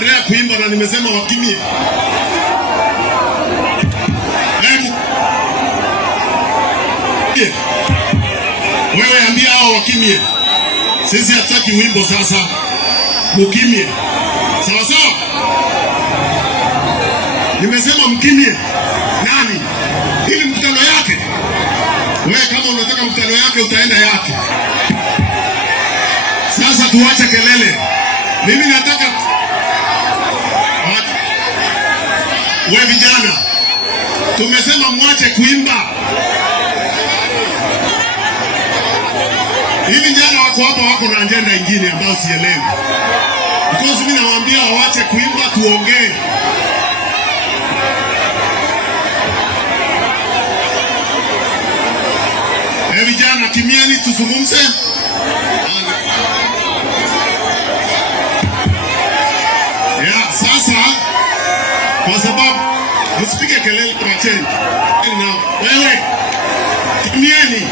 wanaendelea kuimba na nimesema wakimie. Wewe ambia hao wakimie. Sisi hataki wimbo sasa. Mukimie. Sawa sawa? Nimesema mkimie. Nani? Ili mkutano yake. Wewe kama unataka mkutano yake utaenda yake. Sasa tuache kelele. Mimi nataka wewe vijana, tumesema mwache kuimba. Hivi vijana wako hapa wako na agenda nyingine ambayo sielewi. Because mimi nawaambia waache kuimba tuongee. Vijana kimieni tuzungumze. Ya sasa kwa sababu msipige kelele kwa cheni. Wewe kimieni.